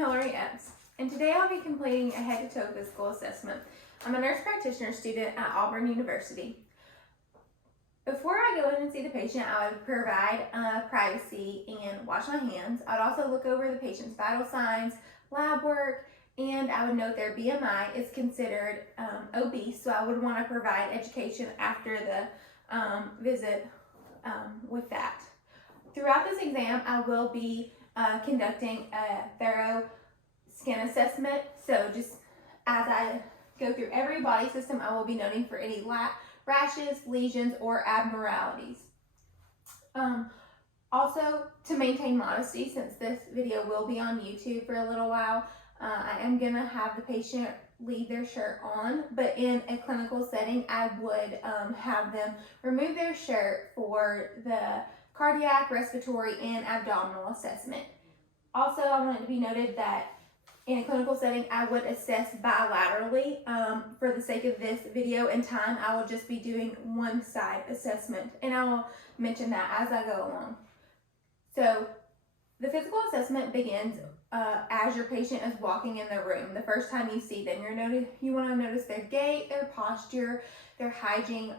Hillary Epps, and today I'll be completing a head-to-toe physical assessment. I'm a nurse practitioner student at Auburn University. Before I go in and see the patient, I would provide privacy and wash my hands. I'd also look over the patient's vital signs, lab work, and I would note their BMI is considered obese, so I would want to provide education after the visit with that. Throughout this exam, I will be conducting a thorough skin assessment. So just as I go through every body system, I will be noting for any rashes, lesions, or abnormalities. Also, to maintain modesty, since this video will be on YouTube for a little while, I am going to have the patient leave their shirt on, but in a clinical setting, I would have them remove their shirt for the cardiac, respiratory, and abdominal assessment. Also, I want it to be noted that in a clinical setting, I would assess bilaterally. For the sake of this video and time, I will just be doing one side assessment, and I will mention that as I go along. So, the physical assessment begins as your patient is walking in the room. The first time you see them, you want to notice their gait, their posture, their hygiene.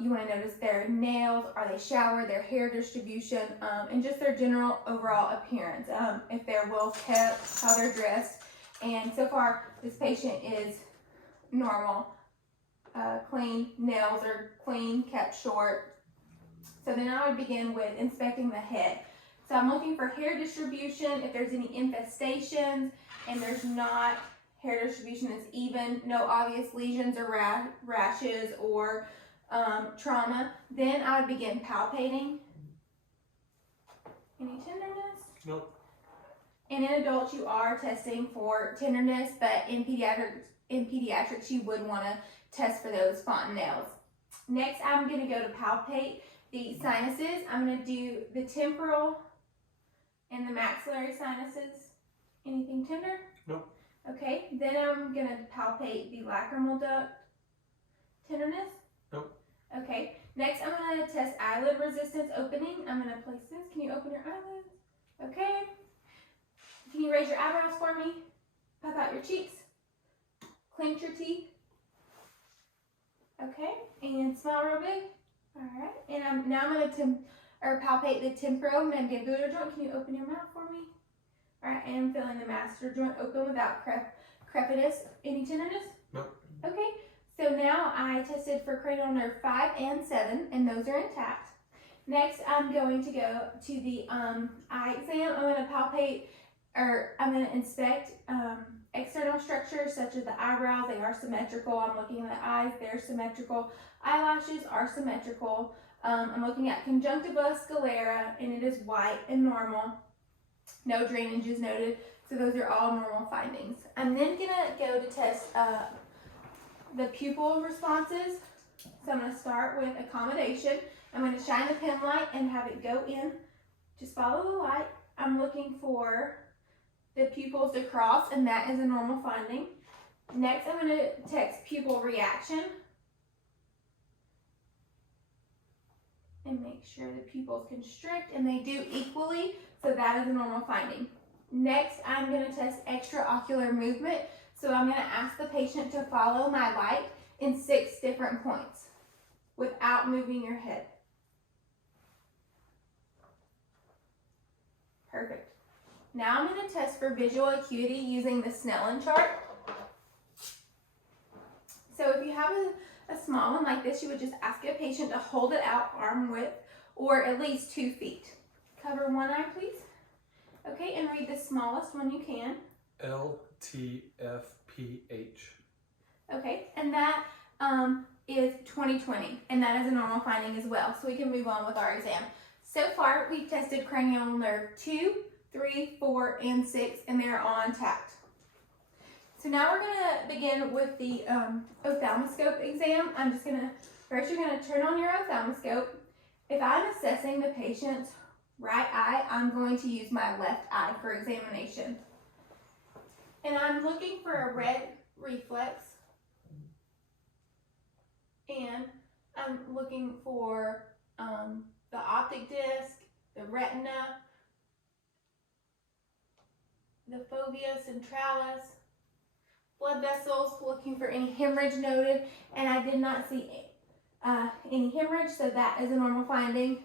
You want to notice their nails, are they showered, their hair distribution, and just their general overall appearance. If they're well kept, how they're dressed. And so far, this patient is normal. Clean, nails are clean, kept short. So then I would begin with inspecting the head. So I'm looking for hair distribution, if there's any infestations, and there's not, hair distribution is even, no obvious lesions or rashes or trauma. Then I would begin palpating. Any tenderness? Nope. And in adults, you are testing for tenderness, but in pediatrics, you would want to test for those fontanelles. Next, I'm going to go to palpate the sinuses. I'm going to do the temporal and the maxillary sinuses. Anything tender? Nope. Okay, then I'm going to palpate the lacrimal duct. Tenderness? Nope. Okay, next I'm going to test eyelid resistance opening. I'm going to place this. Can you open your eyelids? Okay. Can you raise your eyebrows for me? Puff out your cheeks. Clench your teeth. Okay, and smile real big. All right, and now I'm going to palpate the temporomandibular joint. Can you open your mouth for me? All right, I am feeling the masseter joint open without crepitus. Any tenderness? Nope. Okay, so now I tested for cranial nerve 5 and 7, and those are intact. Next, I'm going to go to the eye exam. I'm going to palpate, or I'm going to inspect external structures such as the eyebrows. They are symmetrical. I'm looking at the eyes. They're symmetrical. Eyelashes are symmetrical. I'm looking at conjunctiva sclera, and it is white and normal. No drainage is noted, so those are all normal findings. I'm then going to go to test the pupil responses. So I'm going to start with accommodation. I'm going to shine the pen light and have it go in. Just follow the light. I'm looking for the pupils to cross, and that is a normal finding. Next, I'm going to test pupil reaction and make sure the pupils constrict, and they do equally, so that is a normal finding. Next, I'm going to test extraocular movement. So I'm going to ask the patient to follow my light in 6 different points without moving your head. Perfect. Now I'm going to test for visual acuity using the Snellen chart. So if you have a small one like this, you would just ask a patient to hold it out arm width or at least 2 feet. Cover one eye, please. Okay, and read the smallest one you can. LTFPH. Okay, and that is 20/20, and that is a normal finding as well. So we can move on with our exam. So far, we've tested cranial nerve 2, 3, 4, and 6, and they're all intact. So now we're going to begin with the ophthalmoscope exam. First you're going to turn on your ophthalmoscope. If I'm assessing the patient's right eye, I'm going to use my left eye for examination. And I'm looking for a red reflex. And I'm looking for the optic disc, the retina, the fovea centralis. Blood vessels, looking for any hemorrhage noted, and I did not see any hemorrhage, so that is a normal finding.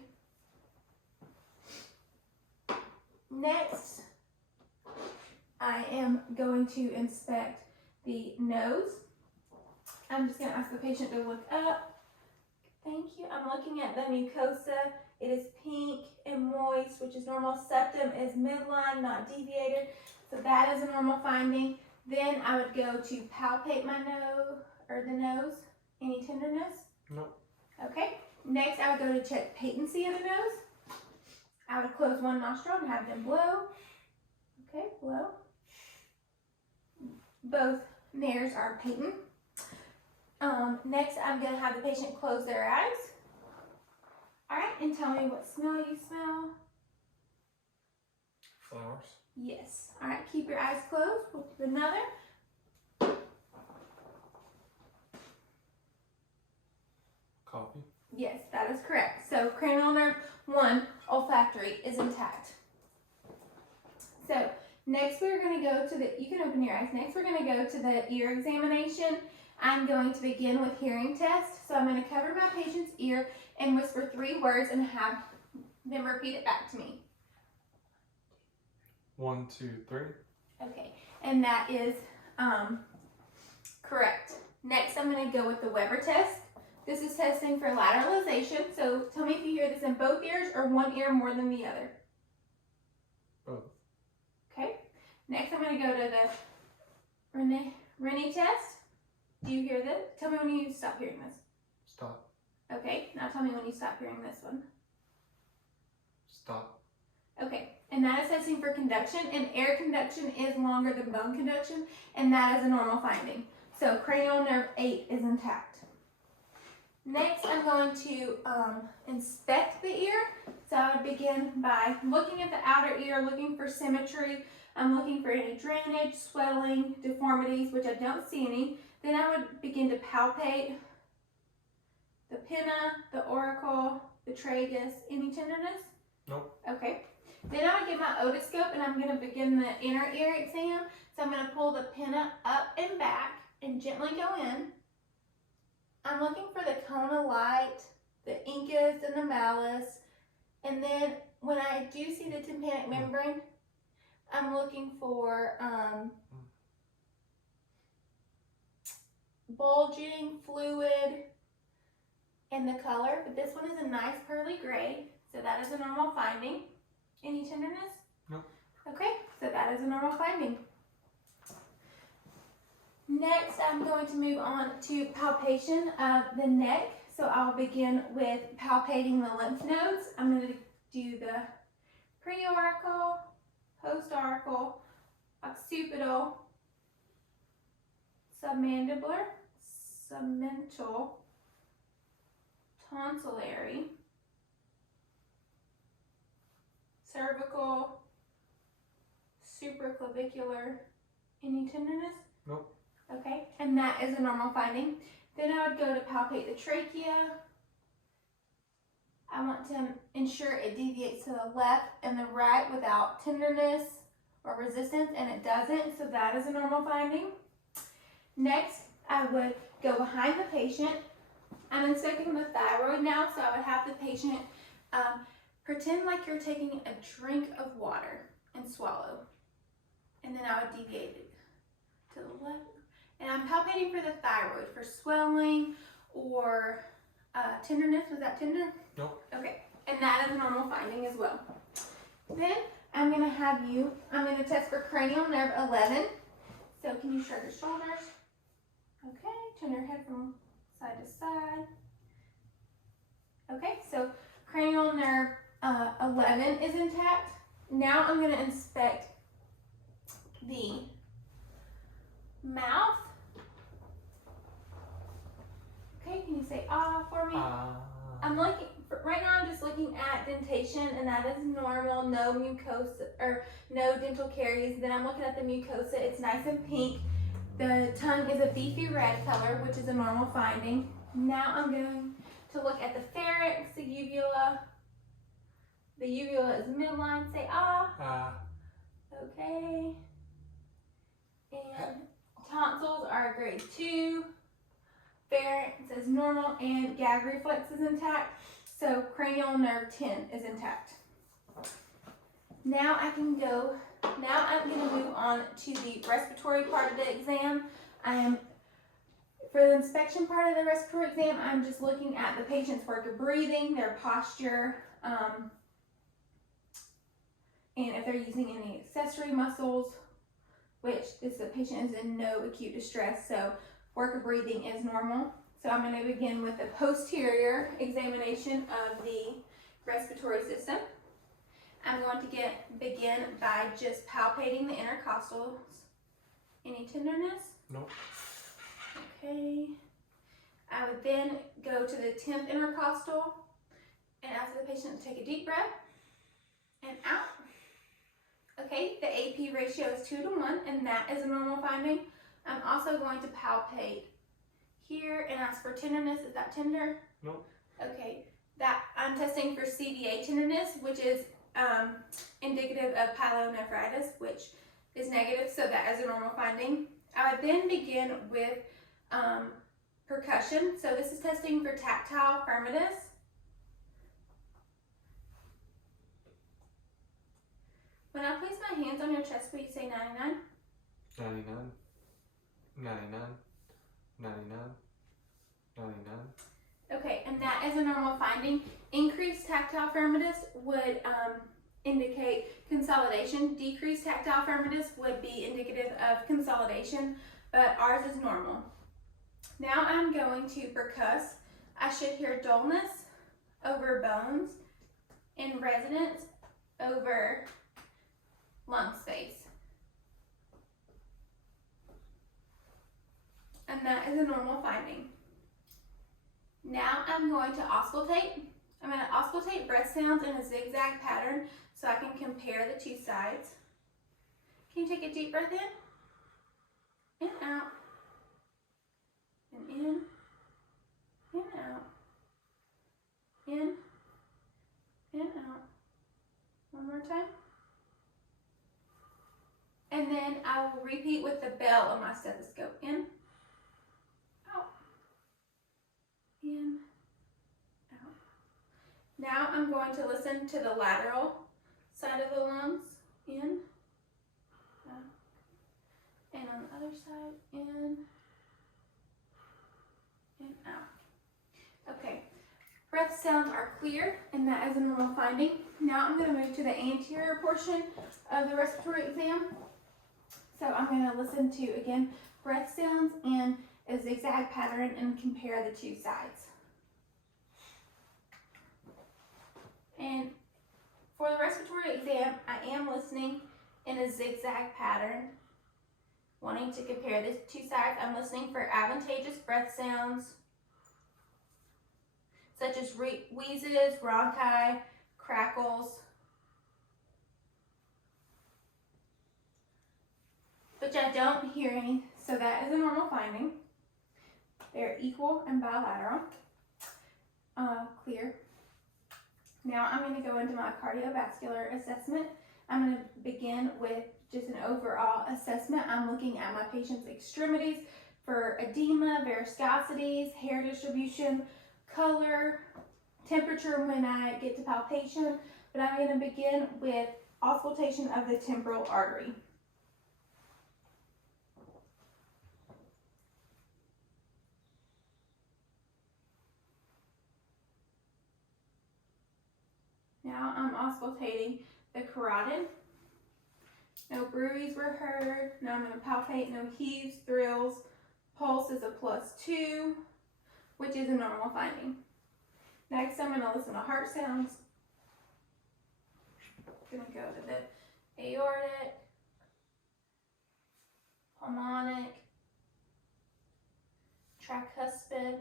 Next, I am going to inspect the nose. I'm just going to ask the patient to look up. Thank you. I'm looking at the mucosa. It is pink and moist, which is normal. Septum is midline, not deviated, so that is a normal finding. Then I would go to palpate my nose, or the nose. Any tenderness? No. Okay. Next, I would go to check patency of the nose. I would close one nostril and have them blow. Okay, blow. Both nares are patent. Next, I'm going to have the patient close their eyes. All right, and tell me what smell you smell. Flowers. Yes. All right, keep your eyes closed. We'll do another. Coffee. Yes, that is correct. So cranial nerve 1, olfactory, is intact. So next we're going to go to the, you can open your eyes. Next we're going to go to the ear examination. I'm going to begin with hearing test. So I'm going to cover my patient's ear and whisper 3 words and have them repeat it back to me. 1, 2, 3. Okay, and that is correct. Next, I'm going to go with the Weber test. This is testing for lateralization. So tell me if you hear this in both ears or one ear more than the other. Both. Okay. Next, I'm going to go to the Rennie test. Do you hear this? Tell me when you stop hearing this. Stop. Okay. Now tell me when you stop hearing this one. Stop. Okay. And that is testing for conduction, and air conduction is longer than bone conduction, and that is a normal finding. So cranial nerve 8 is intact. Next, I'm going to inspect the ear. So I would begin by looking at the outer ear, looking for symmetry. I'm looking for any drainage, swelling, deformities, which I don't see any. Then I would begin to palpate the pinna, the auricle, the tragus. Any tenderness? Nope. Okay. Then I would get my otoscope and I'm going to begin the inner ear exam. So I'm going to pull the pinna up and back and gently go in. I'm looking for the cone of light, the incus and the malleus. And then when I do see the tympanic membrane, I'm looking for bulging fluid and the color. But this one is a nice pearly gray, so that is a normal finding. Any tenderness? No. Okay, so that is a normal finding. Next, I'm going to move on to palpation of the neck. So I'll begin with palpating the lymph nodes. I'm going to do the preauricle, postauricle, occipital, submandibular, submental, tonsillary, cervical, supraclavicular. Any tenderness? Nope. Okay, and that is a normal finding. Then I would go to palpate the trachea. I want to ensure it deviates to the left and the right without tenderness or resistance, and it doesn't, so that is a normal finding. Next, I would go behind the patient. I'm inspecting the thyroid now, so I would have the patient pretend like you're taking a drink of water and swallow. And then I would deviate it to the left. And I'm palpating for the thyroid, for swelling or tenderness. Was that tender? Nope. Okay, and that is a normal finding as well. Then I'm going to test for cranial nerve 11. So can you shrug your shoulders? Okay, turn your head from side to side. Okay, so cranial nerve 11 is intact. Now I'm going to inspect the mouth. Okay, can you say ah for me? I'm looking, right now I'm just looking at dentation, and that is normal, no mucosa, or no dental caries. Then I'm looking at the mucosa, it's nice and pink. The tongue is a beefy red color, which is a normal finding. Now I'm going to look at the pharynx, the uvula. The uvula is midline, say ah. Ah. Okay. And tonsils are grade 2. Pharynx is normal, and gag reflex is intact. So cranial nerve 10 is intact. Now I'm going to move on to the respiratory part of the exam. For the inspection part of the respiratory exam, I'm just looking at the patient's work of breathing, their posture, and if they're using any accessory muscles, which the patient is in no acute distress, so work of breathing is normal. So I'm going to begin with the posterior examination of the respiratory system. I'm going to begin by just palpating the intercostals. Any tenderness? Nope. Okay. I would then go to the 10th intercostal and ask the patient to take a deep breath and out. Okay, the AP ratio is 2:1, and that is a normal finding. I'm also going to palpate here and ask for tenderness. Is that tender? Nope. Okay, that I'm testing for CVA tenderness, which is indicative of pyelonephritis, which is negative, so that is a normal finding. I would then begin with percussion. So this is testing for tactile firmness. When I place my hands on your chest, will you say 99? 99, 99, 99, 99. Okay, and that is a normal finding. Increased tactile firmness would indicate consolidation. Decreased tactile firmness would be indicative of consolidation, but ours is normal. Now I'm going to percuss. I should hear dullness over bones and resonance over lung space. And that is a normal finding. Now I'm going to auscultate. I'm going to auscultate breath sounds in a zigzag pattern so I can compare the two sides. Can you take a deep breath in and out, and in and out, in and out. One more time. And then I will repeat with the bell of my stethoscope. In, out, in, out. Now I'm going to listen to the lateral side of the lungs. In, out. And on the other side, in and out. Okay, breath sounds are clear, and that is a normal finding. Now I'm going to move to the anterior portion of the respiratory exam. So I'm going to listen to, again, breath sounds in a zigzag pattern and compare the two sides. And for the respiratory exam, I am listening in a zigzag pattern, wanting to compare the two sides. I'm listening for advantageous breath sounds, such as wheezes, bronchi, crackles, which I don't hear any, so that is a normal finding. They're equal and bilateral. Clear. Now I'm going to go into my cardiovascular assessment. I'm going to begin with just an overall assessment. I'm looking at my patient's extremities for edema, varicosities, hair distribution, color, temperature when I get to palpation, but I'm going to begin with auscultation of the temporal artery. Now I'm auscultating the carotid. No bruits were heard. Now I'm going to palpate. No heaves, thrills. Pulse is a +2, which is a normal finding. Next, I'm going to listen to heart sounds. I'm going to go to the aortic, pulmonic, tricuspid,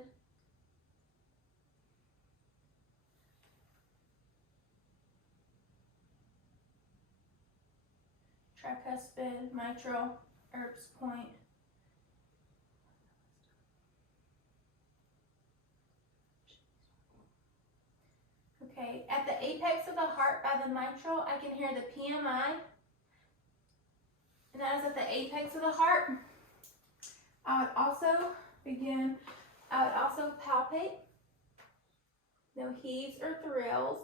mitral, Erb's point. Okay, at the apex of the heart by the mitral, I can hear the PMI and that is at the apex of the heart. I would also palpate. No heaves or thrills.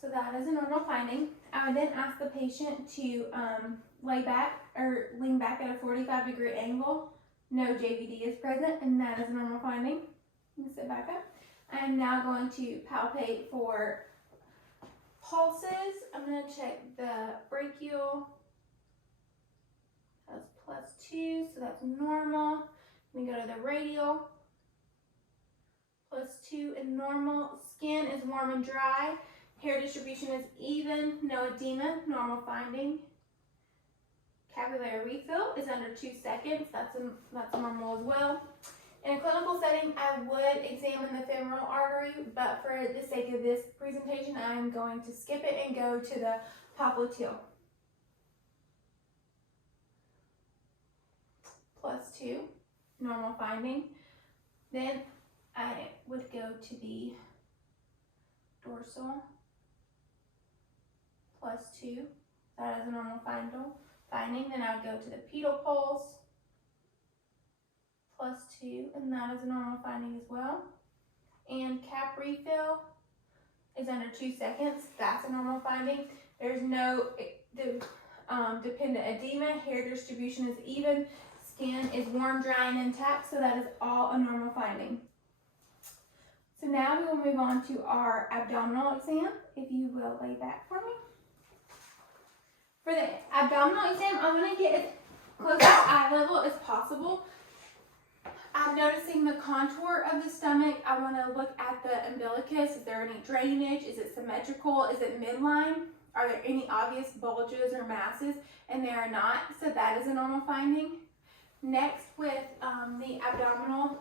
So that is a normal finding. I would then ask the patient to lay back or lean back at a 45-degree angle. No JVD is present, and that is a normal finding. You can sit back up. I am now going to palpate for pulses. I'm going to check the brachial. That's +2, so that's normal. Then go to the radial. +2 and normal. Skin is warm and dry. Hair distribution is even. No edema, normal finding. Capillary refill is under 2 seconds. That's normal as well. In a clinical setting, I would examine the femoral artery, but for the sake of this presentation, I'm going to skip it and go to the popliteal. +2, normal finding. Then I would go to the dorsal. +2, that is a normal finding. Then I would go to the pedal pulse. +2, and that is a normal finding as well. And cap refill is under 2 seconds. That's a normal finding. There's no dependent edema. Hair distribution is even. Skin is warm, dry, and intact, so that is all a normal finding. So now we will move on to our abdominal exam. If you will lay back for me. For the abdominal exam, I'm going to get as close to eye level as possible. I'm noticing the contour of the stomach. I want to look at the umbilicus. Is there any drainage? Is it symmetrical? Is it midline? Are there any obvious bulges or masses? And there are not, so that is a normal finding. Next, with the abdominal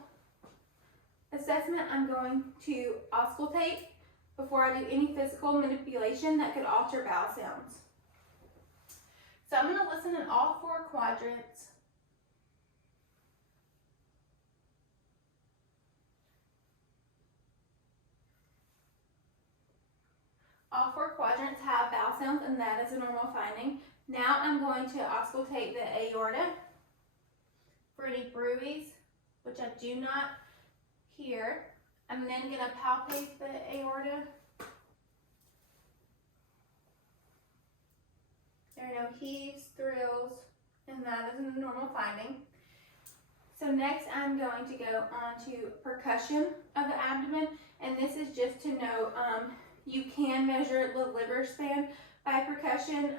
assessment, I'm going to auscultate before I do any physical manipulation that could alter bowel sounds. So I'm going to listen in all 4 quadrants. All 4 quadrants have bowel sounds, and that is a normal finding. Now I'm going to auscultate the aorta for any bruits, which I do not hear. I'm then going to palpate the aorta. There are no heaves, thrills, and that is a normal finding. So next I'm going to go on to percussion of the abdomen, and this is just to know you can measure the liver span by percussion,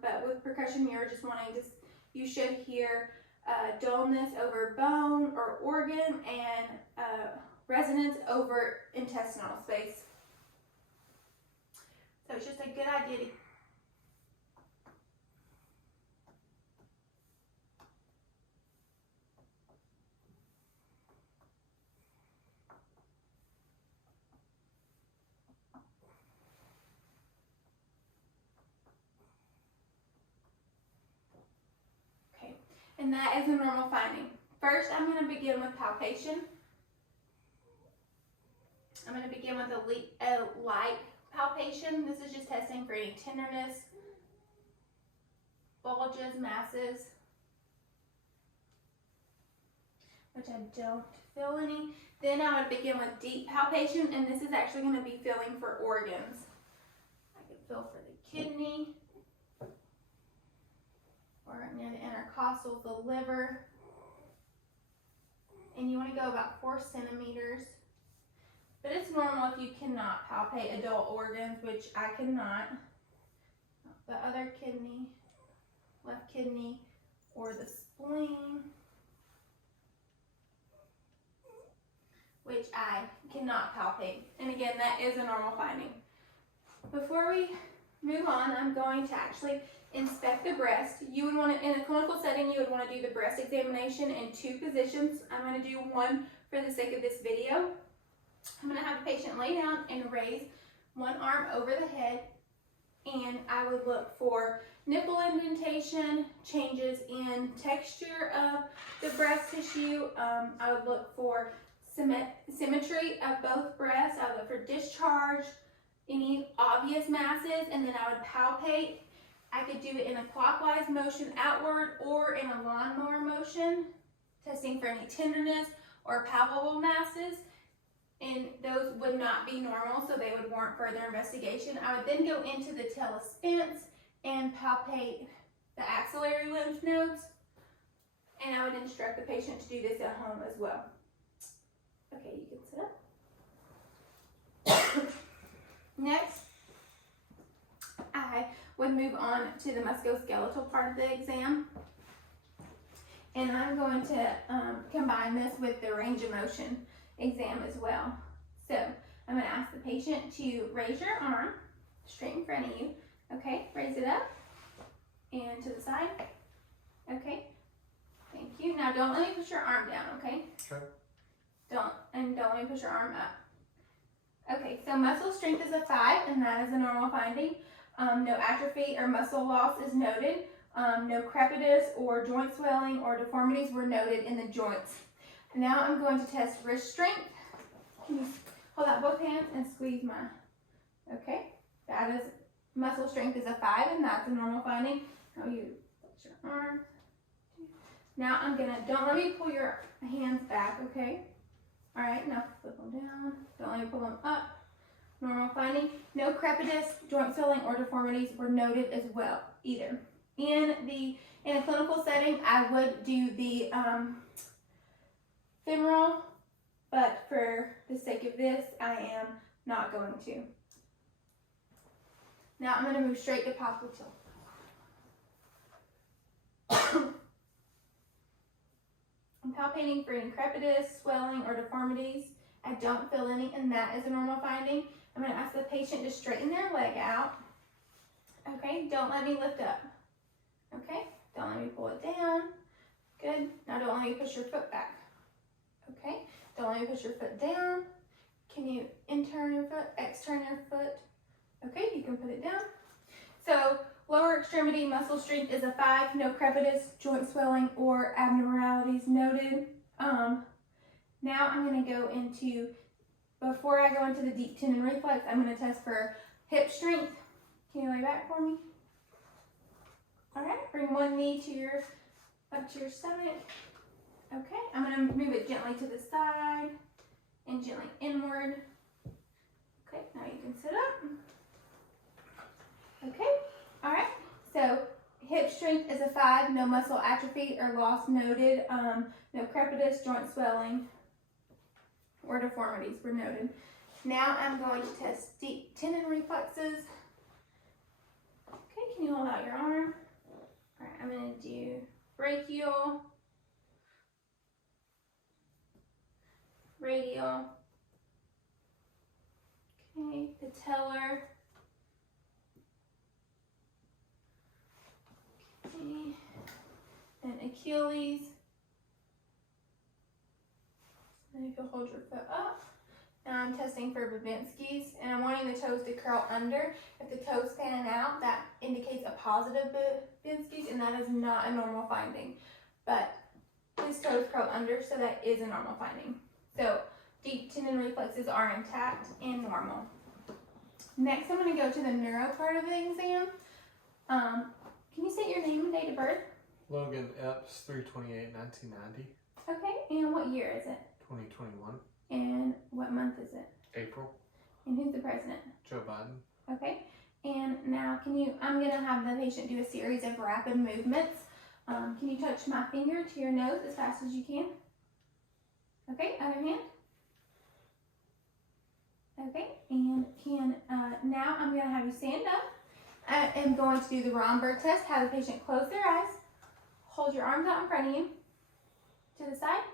but with percussion you're just wanting to, you should hear dullness over bone or organ and resonance over intestinal space. So it's just a good idea to and that is a normal finding. First, I'm going to begin with palpation. I'm going to begin with a light palpation. This is just testing for any tenderness, bulges, masses, which I don't feel any. Then I would begin with deep palpation, and this is actually going to be feeling for organs. I can feel for the kidney, or near the intercostals, the liver. And you want to go about 4 centimeters. But it's normal if you cannot palpate adult organs, which I cannot. The other kidney, left kidney, or the spleen, which I cannot palpate. And again, that is a normal finding. Before we move on, I'm going to actually inspect the breast. You would want to, in a clinical setting, you would want to do the breast examination in 2 positions. I'm going to do one for the sake of this video. I'm going to have the patient lay down and raise one arm over the head, and I would look for nipple indentation, changes in texture of the breast tissue. I would look for symmetry of both breasts. I would look for discharge, any obvious masses, and then I would palpate I could do it in a clockwise motion outward or in a lawnmower motion, testing for any tenderness or palpable masses, and those would not be normal, so they would warrant further investigation. I would then go into the talus spans and palpate the axillary lymph nodes, and I would instruct the patient to do this at home as well. Okay, you can sit up. Next, I would move on to the musculoskeletal part of the exam. And I'm going to combine this with the range of motion exam as well. So I'm going to ask the patient to raise your arm straight in front of you. Okay, raise it up and to the side. Okay, thank you. Now don't let me push your arm down, okay? Okay. Don't let me push your arm up. Okay, so muscle strength is a 5, and that is a normal finding. No atrophy or muscle loss is noted. No crepitus or joint swelling or deformities were noted in the joints. Now I'm going to test wrist strength. Can you hold out both hands and squeeze my, okay? That is, muscle strength is a 5, and that's a normal finding. Now you flex your arm. Now I'm gonna, don't let me pull your hands back, okay? All right, now flip them down. Don't let me pull them up. Normal finding. No crepitus, joint swelling, or deformities were noted as well, either. In a clinical setting, I would do the femoral, but for the sake of this, I am not going to. Now I'm going to move straight to popliteal. I'm palpating for any crepitus, swelling, or deformities. I don't feel any, and that is a normal finding. I'm going to ask the patient to straighten their leg out. Okay, don't let me lift up. Okay, don't let me pull it down. Good. Now don't let me push your foot back. Okay, don't let me push your foot down. Can you intern your foot, extern your foot? Okay, you can put it down. So lower extremity muscle strength is a 5. No crepitus, joint swelling, or abnormalities noted. Now I'm going to go into, before I go into the deep tendon reflex, I'm going to test for hip strength. Can you lay back for me? All right, bring one knee up to your stomach. Okay, I'm going to move it gently to the side and gently inward. Okay, now you can sit up. Okay, all right, so hip strength is a 5, no muscle atrophy or loss noted, no crepitus, joint swelling, or deformities were noted. Now I'm going to test deep tendon reflexes. Okay, can you hold out your arm? All right, I'm going to do brachial, radial, okay, patellar, okay, and Achilles. And if you'll hold your foot up. Now I'm testing for Babinski's, and I'm wanting the toes to curl under. If the toes fan out, that indicates a positive Babinski's, and that is not a normal finding. But his toes curl under, so that is a normal finding. So deep tendon reflexes are intact and normal. Next, I'm going to go to the neuro part of the exam. Can you state your name and date of birth? Logan Epps, 3/28/1990. Okay, and what year is it? 2021. And what month is it? April. And who's the president? Joe Biden. Okay, and now I'm going to have the patient do a series of rapid movements. Can you touch my finger to your nose as fast as you can? Okay, other hand. Okay, and now I'm going to have you stand up. I am going to do the Romberg test. Have the patient close their eyes. Hold your arms out in front of you. To the side.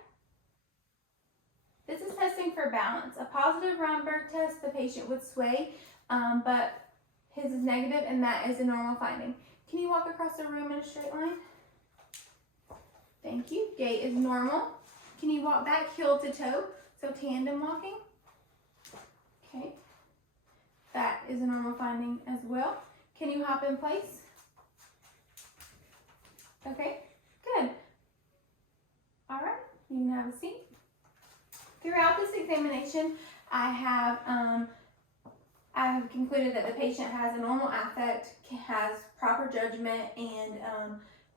This is testing for balance. A positive Romberg test, the patient would sway, but his is negative, and that is a normal finding. Can you walk across the room in a straight line? Thank you. Gait is normal. Can you walk back heel to toe? So tandem walking. Okay. That is a normal finding as well. Can you hop in place? Okay, good. All right, you can have a seat. Throughout this examination, I have concluded that the patient has a normal affect, has proper judgment, and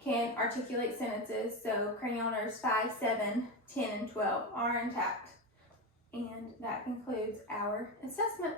can articulate sentences. So cranial nerves 5, 7, 10, and 12 are intact. And that concludes our assessment.